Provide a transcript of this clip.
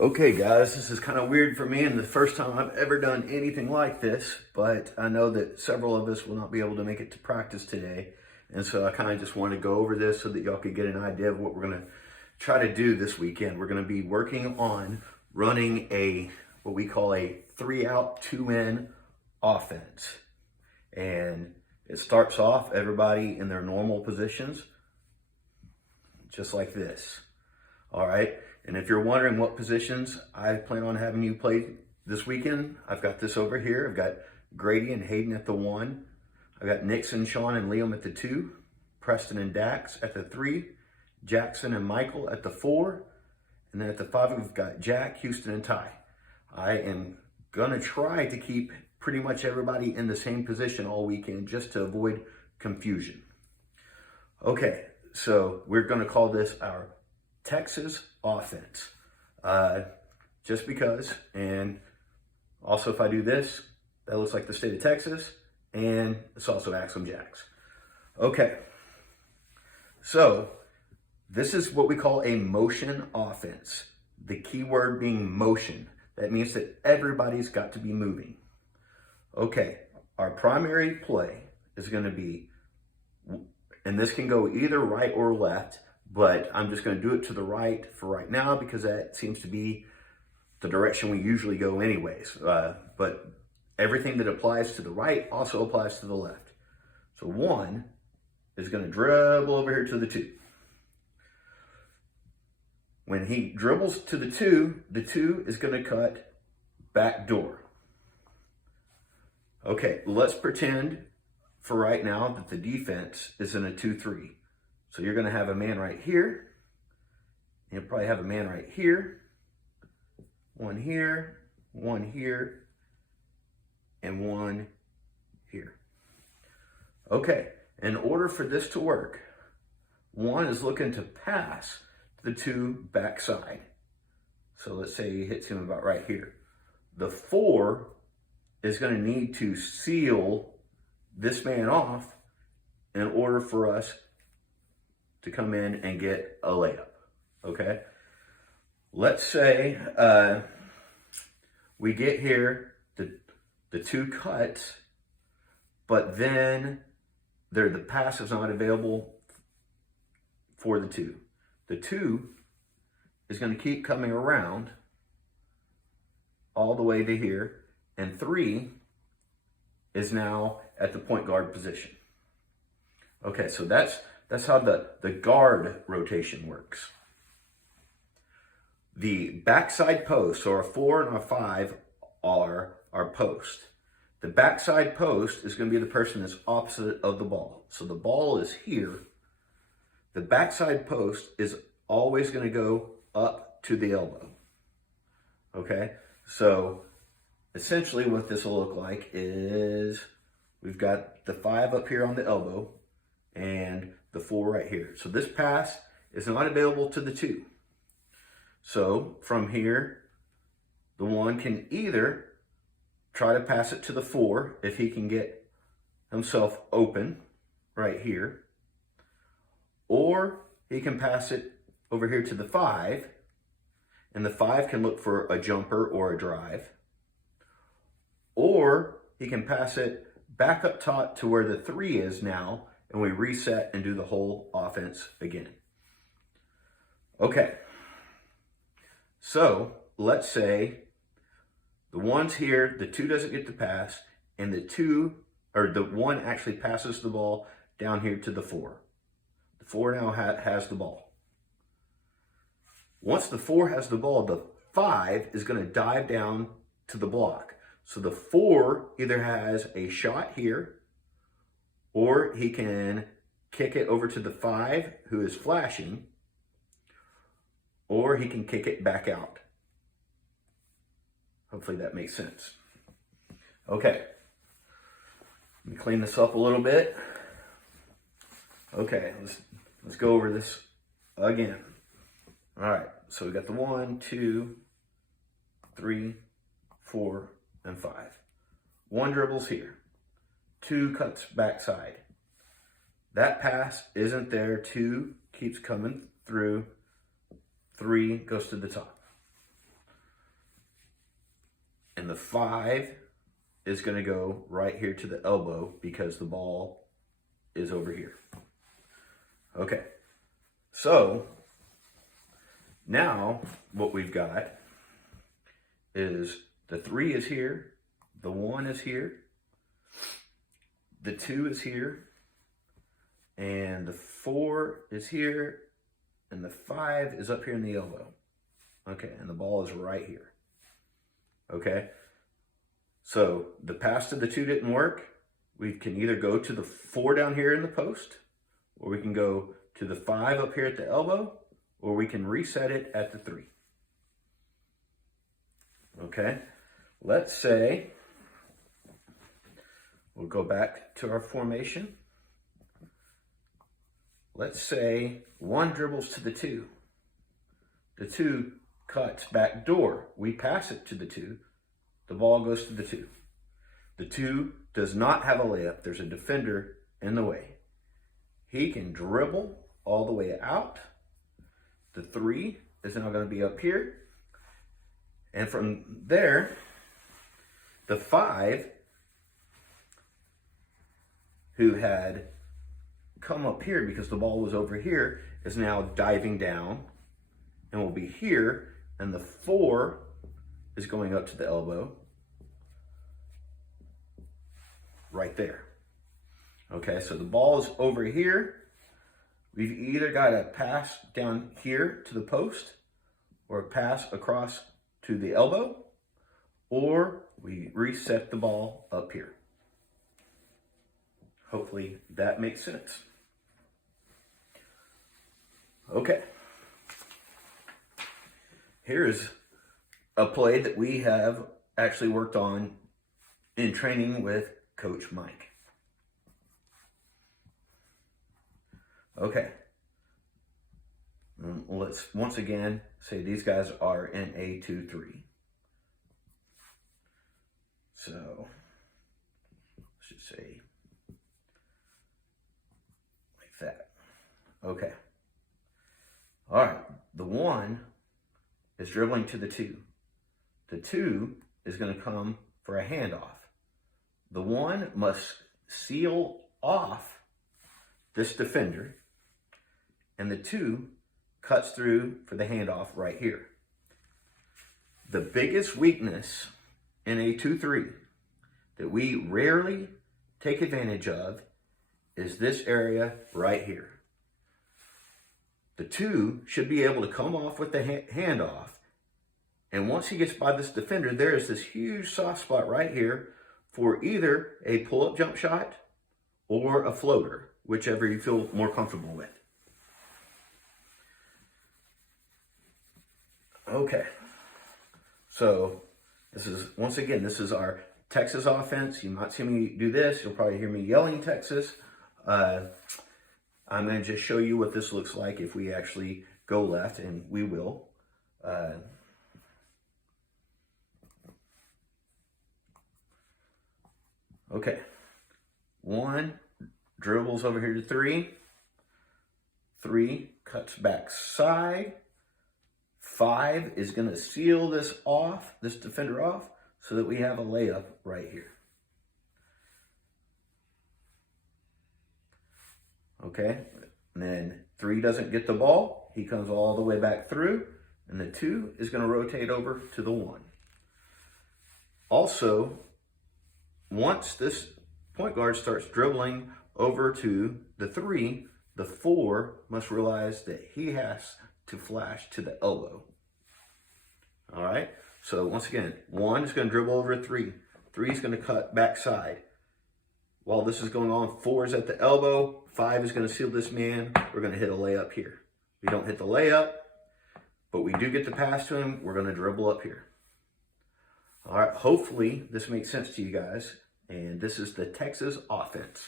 Okay guys, this is kind of weird for me and the first time I've ever done anything like this, but I know that several of us will not be able to make it to practice today. And so I kind of just want to go over this so that y'all could get an idea of what we're going to try to do this weekend. We're going to be working on running what we call a 3-out, 2-in offense. And it starts off everybody in their normal positions, just like this. All right. And if you're wondering what positions I plan on having you play this weekend, I've got this over here. I've got Grady and Hayden at the 1. I've got Nixon, Sean, and Liam at the 2. Preston and Dax at the 3. Jackson and Michael at the 4. And then at the 5, we've got Jack, Houston, and Ty. I am going to try to keep pretty much everybody in the same position all weekend just to avoid confusion. Okay, so we're going to call this our Texas offense, just because. And also, if I do this, that looks like the state of Texas, and it's also Axum Jacks. Okay, so this is what we call a motion offense. The key word being motion. That means that everybody's got to be moving. Okay, our primary play is going to be, and this can go either right or left, but I'm just going to do it to the right for right now because that seems to be the direction we usually go anyways. But everything that applies to the right also applies to the left. So 1 is going to dribble over here to the 2. When he dribbles to the 2 is going to cut back door. Okay, let's pretend for right now that the defense is in a 2-3. So you're going to have a man right here. You'll probably have a man right here. One here, and one here. Okay, in order for this to work, 1 is looking to pass the 2 backside. So let's say he hits him about right here. The 4 is going to need to seal this man off in order for us to come in and get a layup. Okay, let's say we get here, the 2 cuts, but then the pass is not available for the 2. The 2 is going to keep coming around all the way to here, and 3 is now at the point guard position. Okay, so that's how the guard rotation works. The backside post, so our 4 and our 5 are our post. The backside post is going to be the person that's opposite of the ball. So the ball is here. The backside post is always going to go up to the elbow. Okay, so essentially what this will look like is we've got the 5 up here on the elbow and the 4 right here. So this pass is not available to the 2. So from here, the 1 can either try to pass it to the 4 if he can get himself open right here, or he can pass it over here to the 5, and the 5 can look for a jumper or a drive, or he can pass it back up top to where the 3 is now, and we reset and do the whole offense again. Okay, so let's say the 1's here, the 2 doesn't get the pass, and the 1 actually passes the ball down here to the 4. The 4 now has the ball. Once the 4 has the ball, the 5 is going to dive down to the block. So the 4 either has a shot here, or he can kick it over to the 5 who is flashing, or he can kick it back out. Hopefully that makes sense. Okay, let me clean this up a little bit. Okay, let's go over this again. All right, so we got the 1, 2, 3, 4, and 5. 1 dribbles here. 2 cuts backside. That pass isn't there. 2 keeps coming through. 3 goes to the top. the 5 is going to go right here to the elbow because the ball is over here. Okay, so now what we've got is the 3 is here, the 1 is here, the 2 is here, and the 4 is here, and the 5 is up here in the elbow. Okay, and the ball is right here. Okay, so the pass to the 2 didn't work. We can either go to the 4 down here in the post, or we can go to the 5 up here at the elbow, or we can reset it at the 3. Okay, let's say we'll go back to our formation. Let's say 1 dribbles to the 2. The 2 cuts back door. We pass it to the 2. The ball goes to the 2. The 2 does not have a layup. There's a defender in the way. He can dribble all the way out. The 3 is now going to be up here. And from there, the 5, who had come up here because the ball was over here, is now diving down and will be here. And the 4 is going up to the elbow right there. Okay, so the ball is over here. We've either got a pass down here to the post or a pass across to the elbow, or we reset the ball up here. Hopefully that makes sense. Okay. Here's a play that we have actually worked on in training with Coach Mike. Okay. Let's once again say these guys are in a 2-3. So let's just say like that. Okay. All right. The 1 is dribbling to the 2. The 2 is going to come for a handoff. The 1 must seal off this defender, and the 2 cuts through for the handoff right here. The biggest weakness in a 2-3 that we rarely take advantage of is this area right here. The 2 should be able to come off with the handoff, and once he gets by this defender, there is this huge soft spot right here for either a pull-up jump shot or a floater, whichever you feel more comfortable with. Okay, so this is, once again, this is our Texas offense. You might see me do this. You'll probably hear me yelling Texas. I'm going to just show you what this looks like if we actually go left, and we will. Okay, 1 dribbles over here to 3. 3 cuts back side. 5 is going to seal this off, this defender off, so that we have a layup right here. Okay, and then 3 doesn't get the ball. He comes all the way back through, and the 2 is going to rotate over to the 1. Also, once this point guard starts dribbling over to the 3, the 4 must realize that he has to flash to the elbow. All right, so once again, 1 is going to dribble over a 3. 3 is going to cut backside. While this is going on, 4 is at the elbow. 5 is going to seal this man. We're going to hit a layup here. We don't hit the layup, but we do get the pass to him. We're going to dribble up here. All right, hopefully this makes sense to you guys. And this is the Texas offense.